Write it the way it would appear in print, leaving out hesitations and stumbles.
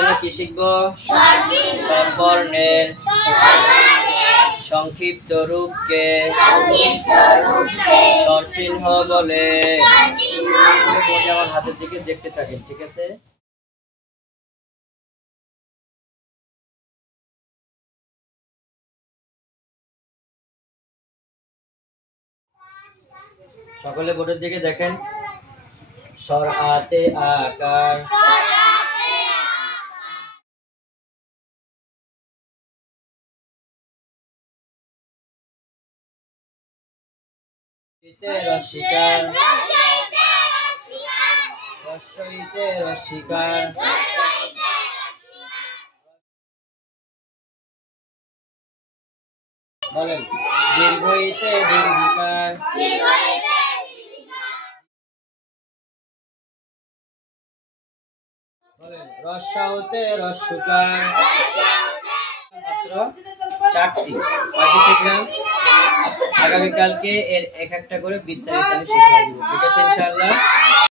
আমরা কি শিখবো? স্বরবর্ণের সংক্ষিপ্ত রূপকে স্বরচিহ্ন বলে। আমার হাতের দিকে দেখতে থাকেন, ঠিক আছে? সকলে বোর্ডের দিকে দেখেন। স্বর আতে আকার, রসিকার, রস্বইতে রসিকার, বলেন দীর্ঘইতে দীর্ঘিকার, বলেন রস্যাউতে রস্যকার। মাত্র 4টি বাকি শিখলাম। আগামীকালকে এর এক একটা করে বিস্তারিত আমি শিখিয়ে দিব, ঠিক আছে ইনশাআল্লাহ।